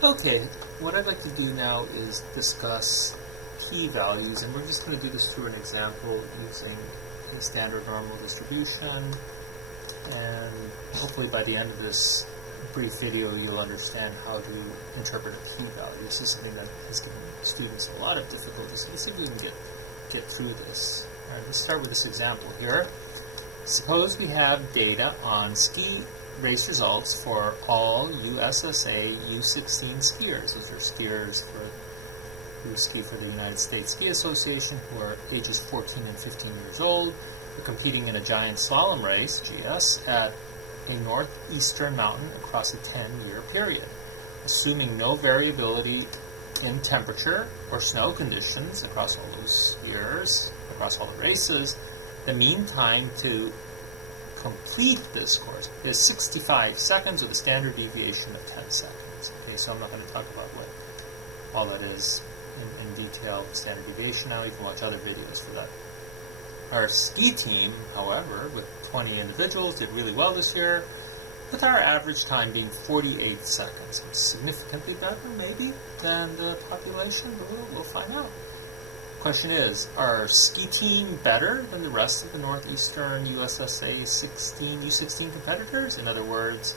Okay, what I'd like to do now is discuss p-values, and we're just going to do this through an example using a standard normal distribution, and hopefully by the end of this brief video you'll understand how to interpret a p-value. This is something that has given students a lot of difficulties. Let's see if we can get through this. All right, let's start with this example here. Suppose we have data on ski race results for all USSA U16 skiers. Those are skiers who ski for the United States Ski Association, who are ages 14 and 15 years old. They're competing in a giant slalom race, GS, at a northeastern mountain across a 10-year period. Assuming no variability in temperature or snow conditions across all those years, across all the races, the mean time to complete this course is 65 seconds with a standard deviation of 10 seconds. Okay, so I'm not going to talk about what all that is in detail, standard deviation now. You can watch other videos for that. Our ski team, however, with 20 individuals, did really well this year, with our average time being 48 seconds. It's significantly better, maybe, than the population. We'll find out. Question is, are our ski team better than the rest of the northeastern USSA U16 competitors? In other words,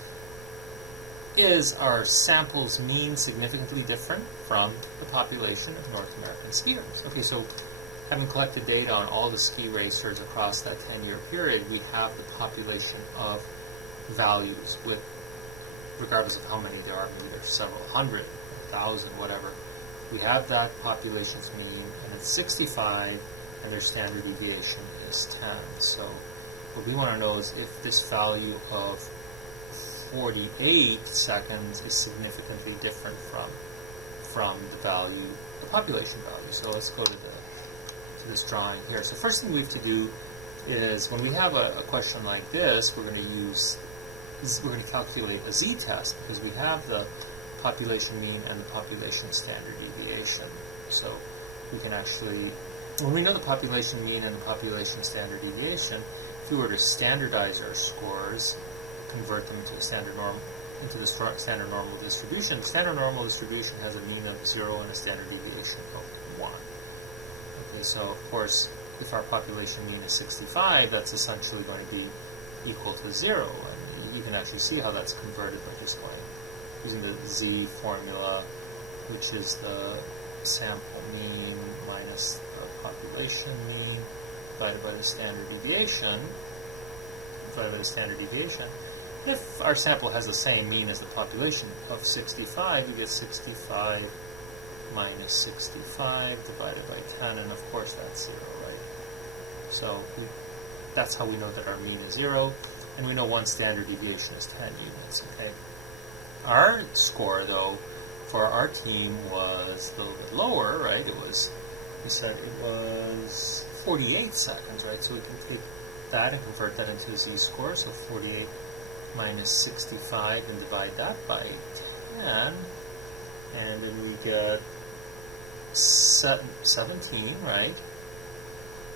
is our sample's mean significantly different from the population of North American skiers? Okay, so having collected data on all the ski racers across that 10-year period, we have the population of values with, regardless of how many there are, maybe there's several hundred, 1,000, whatever. We have that population's mean, and it's 65, and their standard deviation is 10. So what we want to know is if this value of 48 seconds is significantly different from the population value. So let's go to this drawing here. So first thing we have to do is, when we have a question like this, we're going to calculate a z-test, because we have the population mean and the population standard deviation. So we can actually, when we know the population mean and the population standard deviation, if we were to standardize our scores, convert them into the standard normal distribution, the standard normal distribution has a mean of 0 and a standard deviation of 1. Okay, so of course, if our population mean is 65, that's essentially going to be equal to 0. And you can actually see how that's converted by just using the z formula, which is the sample mean minus the population mean divided by the standard deviation. If our sample has the same mean as the population of 65, you get 65 minus 65 divided by 10, and of course that's 0, right? So that's how we know that our mean is 0, and we know one standard deviation is 10 units, okay? Our score, though, for our team was a little bit lower, right? We said it was 48 seconds, right? So we can take that and convert that into a z-score, so 48 minus 65 and divide that by 10, and then we get 17, right?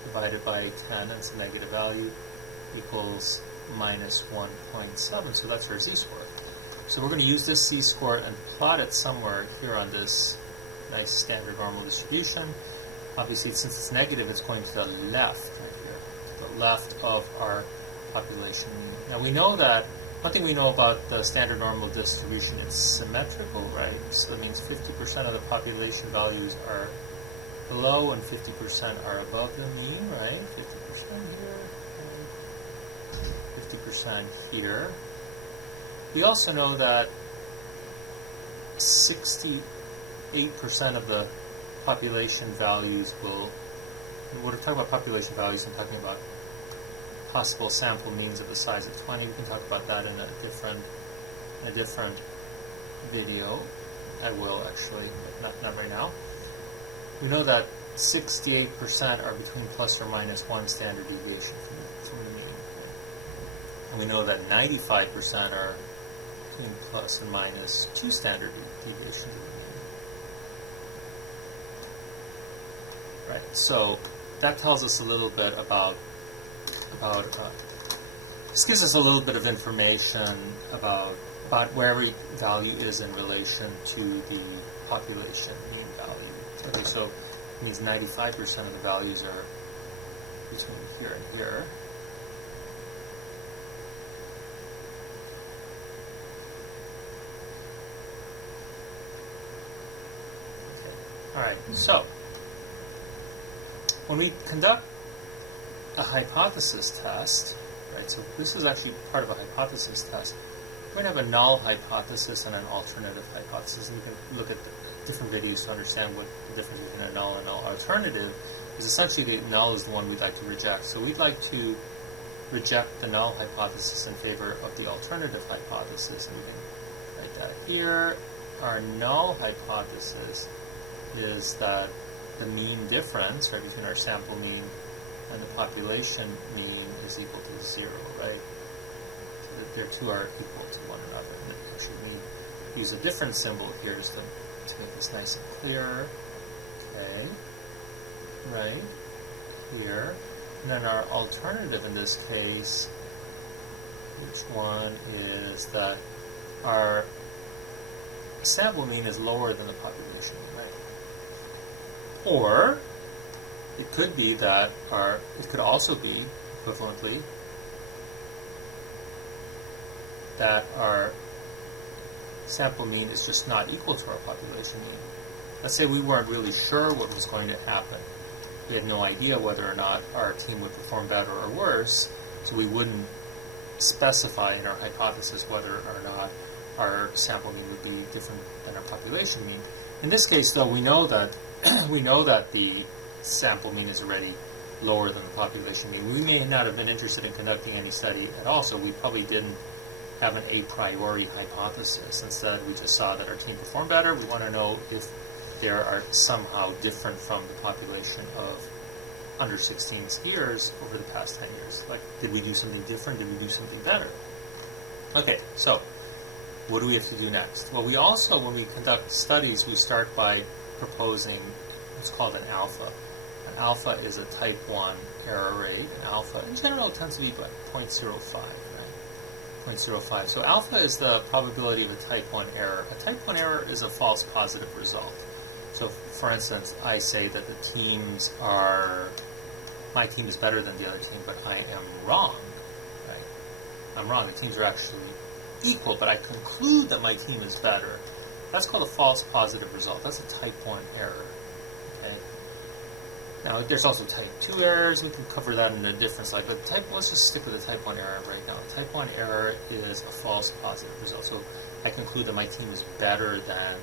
Divided by 10, and it's a negative value, equals minus 1.7, so that's our z-score. So we're going to use this z-score and plot it somewhere here on this nice standard normal distribution. Obviously, since it's negative, it's going to the left, right here, to the left of our population. Now we know that, one thing we know about the standard normal distribution, it's symmetrical, right? So that means 50% of the population values are below and 50% are above the mean, right? 50% here and 50% here. We also know that 68% of the population values when we're talking about population values, I'm talking about possible sample means of the size of 20. We can talk about that in a different video. I will actually, but not right now. We know that 68% are between plus or minus 1 standard deviation from the mean. And we know that 95% are between plus and minus 2 standard deviations of the mean. Right, so that tells us a little bit about this gives us a little bit of information about about where every value is in relation to the population mean value. Okay, so it means 95% of the values are between here and here. Okay. All right, so when we conduct a hypothesis test, right, so this is actually part of a hypothesis test. We're going to have a null hypothesis and an alternative hypothesis, and you can look at the different videos to understand what the difference between a null and null alternative is. Essentially, the null is the one we'd like to reject. So we'd like to reject the null hypothesis in favor of the alternative hypothesis, and we can write that here. Our null hypothesis is that the mean difference, right, between our sample mean and the population mean is equal to 0, right? So that their two are equal to one another. And actually, we use a different symbol here just to make this nice and clear. Okay, right here. And then our alternative in this case, which one is that our sample mean is lower than the population mean, right? Or it could be that it could also be, equivalently, that our sample mean is just not equal to our population mean. Let's say we weren't really sure what was going to happen. We had no idea whether or not our team would perform better or worse, so we wouldn't specify in our hypothesis whether or not our sample mean would be different than our population mean. In this case, though, we know that the sample mean is already lower than the population mean. We may not have been interested in conducting any study at all, so we probably didn't have an a priori hypothesis. Instead, we just saw that our team performed better. We want to know if they are somehow different from the population of under 16 skiers over the past 10 years. Like, did we do something different? Did we do something better? Okay, so what do we have to do next? Well, we also, when we conduct studies, we start by proposing what's called an alpha. An alpha is a type 1 error rate. An alpha, in general, tends to be like 0.05, right? 0.05. So alpha is the probability of a type 1 error. A type 1 error is a false positive result. So, for instance, I say that my team is better than the other team, but I am wrong, right? I'm wrong. The teams are actually equal, but I conclude that my team is better. That's called a false positive result. That's a type 1 error. Okay. Now, there's also type 2 errors. We can cover that in a different slide, but let's just stick with the type 1 error right now. Type 1 error is a false positive result. So I conclude that my team is better than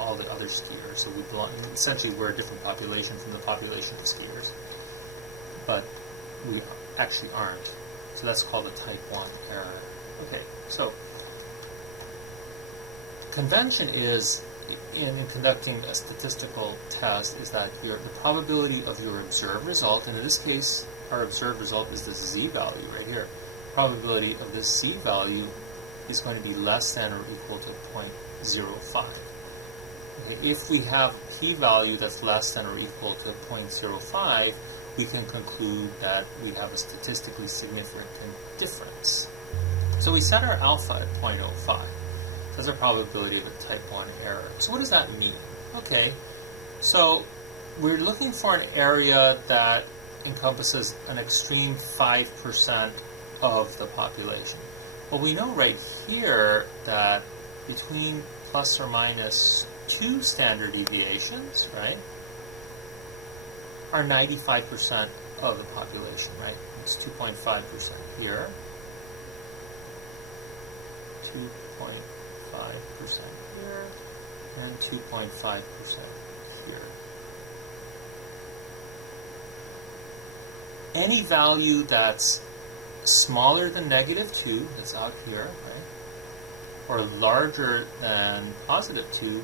all the other skiers. So we belong, essentially, we're a different population from the population of skiers, but we actually aren't. So that's called a type 1 error. Okay, so convention is, in conducting a statistical test, is that the probability of your observed result, and in this case, our observed result is the z-value right here. Probability of this z-value is going to be less than or equal to 0.05. Okay, if we have a p-value that's less than or equal to 0.05, we can conclude that we have a statistically significant difference. So we set our alpha at 0.05. That's our probability of a type 1 error. So what does that mean? Okay, so we're looking for an area that encompasses an extreme 5% of the population. Well, we know right here that between plus or minus 2 standard deviations, right, are 95% of the population, right? It's 2.5% here, 2.5% here, and 2.5% here. Any value that's smaller than -2, that's out here, right, or larger than +2,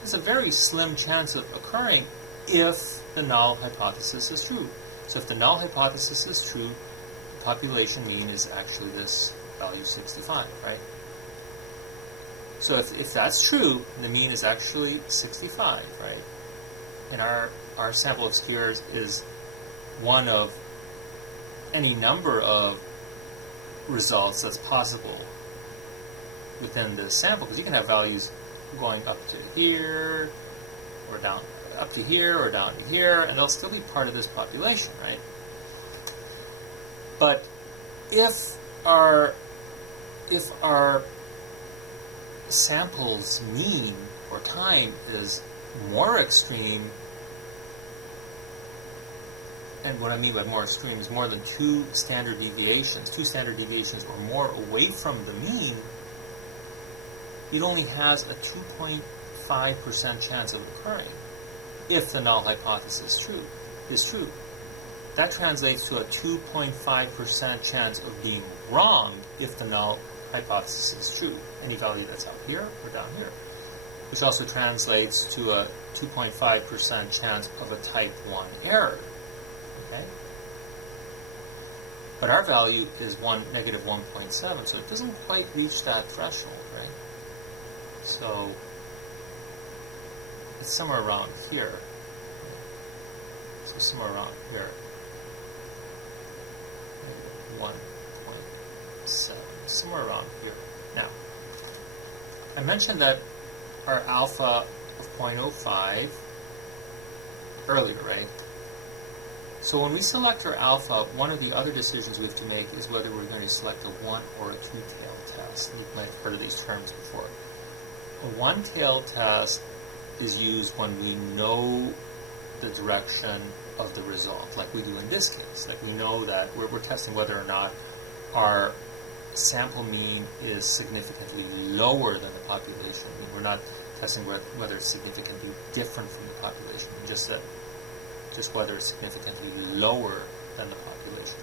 there's a very slim chance of occurring if the null hypothesis is true. So if the null hypothesis is true, the population mean is actually this value 65, right? So if that's true, the mean is actually 65, right? And our sample of skiers is one of any number of results that's possible within this sample, because you can have values going up to here, or down, up to here, or down to here, and they'll still be part of this population, right? But if our sample's mean or time is more extreme, and what I mean by more extreme is more than 2 standard deviations or more away from the mean, it only has a 2.5% chance of occurring if the null hypothesis is true. That translates to a 2.5% chance of being wrong if the null hypothesis is true, any value that's up here or down here, which also translates to a 2.5% chance of a type 1 error. Okay? But our value is negative 1.7, so it doesn't quite reach that threshold, right? So it's somewhere around here. So somewhere around here. 1.7, somewhere around here. Now, I mentioned that our alpha of 0.05 earlier, right? So when we select our alpha, one of the other decisions we have to make is whether we're going to select a one or a two-tail test. You might have heard of these terms before. A one-tail test is used when we know the direction of the result, like we do in this case. Like we know that we're testing whether or not our sample mean is significantly lower than the population mean. We're not testing whether it's significantly different from the population mean, just whether it's significantly lower than the population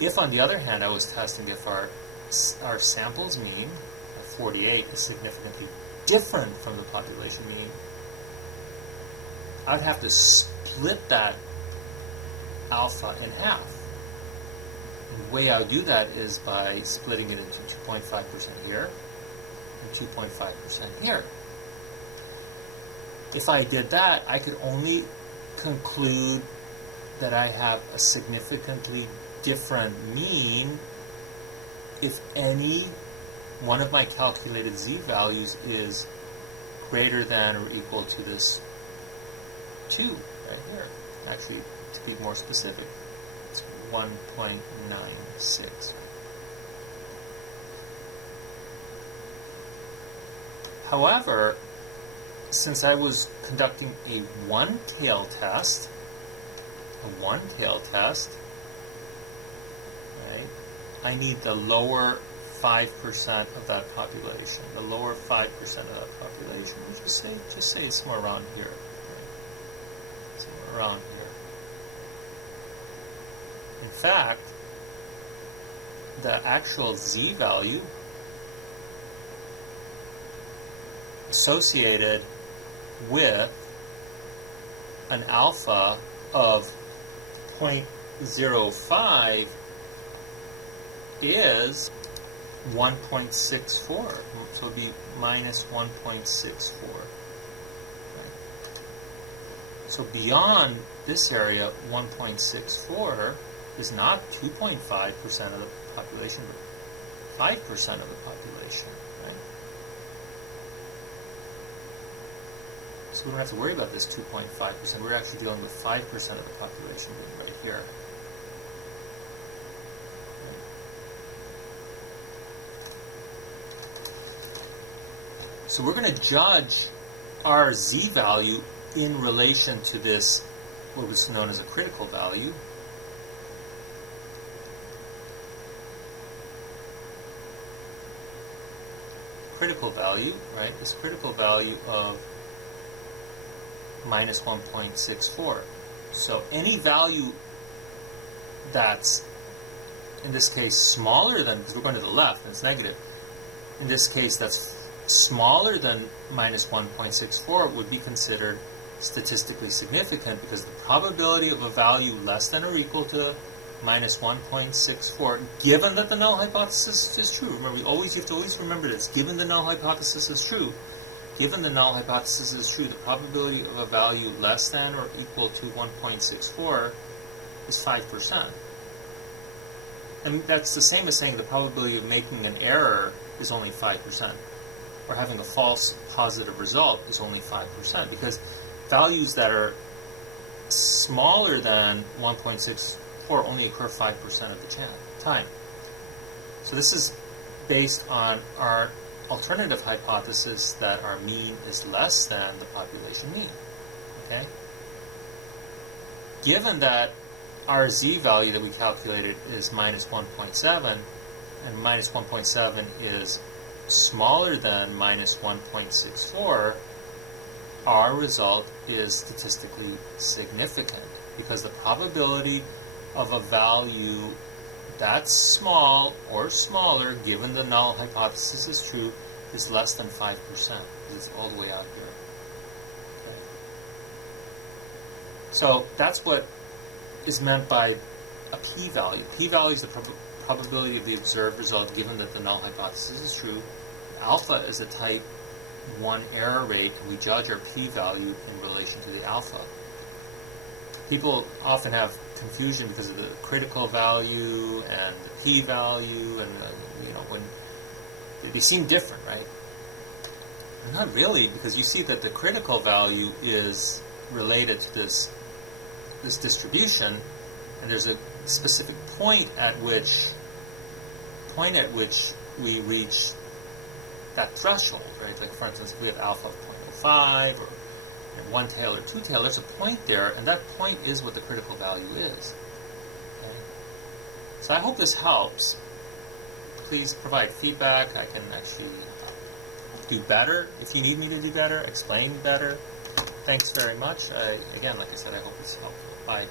mean. If, on the other hand, I was testing if our sample's mean, 48, is significantly different from the population mean, I'd have to split that alpha in half. And the way I would do that is by splitting it into 2.5% here and 2.5% here. If I did that, I could only conclude that I have a significantly different mean if any one of my calculated z-values is greater than or equal to this 2 right here. Actually, to be more specific, it's 1.96. However, since I was conducting a one-tail test, right, I need the lower 5% of that population. The lower 5% of that population, we'll just say it's somewhere around here. Right? Somewhere around here. In fact, the actual z-value associated with an alpha of 0.05 is 1.64. So it would be minus 1.64. So beyond this area, 1.64 is not 2.5% of the population, but 5% of the population. Right? So we don't have to worry about this 2.5%. We're actually dealing with 5% of the population right here. So we're going to judge our z-value in relation to this, what was known as a critical value. Critical value, right? This critical value of minus 1.64. So any value that's, in this case, smaller than, because we're going to the left and it's negative, in this case that's smaller than minus 1.64 would be considered statistically significant, because the probability of a value less than or equal to minus 1.64, given that the null hypothesis is true. Remember, you have to always remember this. Given the null hypothesis is true, the probability of a value less than or equal to 1.64 is 5%. And that's the same as saying the probability of making an error is only 5%, or having a false positive result is only 5%, because values that are smaller than 1.64 only occur 5% of the time. So this is based on our alternative hypothesis that our mean is less than the population mean. Okay? Given that our z value that we calculated is minus 1.7, and minus 1.7 is smaller than minus 1.64, our result is statistically significant, because the probability of a value that's small or smaller, given the null hypothesis is true, is less than 5%, because it's all the way out here. Okay. So that's what is meant by a p-value. P-value is the probability of the observed result given that the null hypothesis is true. Alpha is a type 1 error rate, and we judge our p-value in relation to the alpha. People often have confusion because of the critical value and the p-value, and when they seem different, right? Not really, because you see that the critical value is related to this distribution, and there's a specific point at which we reach that threshold, right? Like, for instance, if we have alpha of 0.05 or one tail or two tail, there's a point there, and that point is what the critical value is. Okay? So I hope this helps. Please provide feedback. I can actually do better if you need me to do better, explain better. Thanks very much. Again, like I said, I hope this helped. Bye.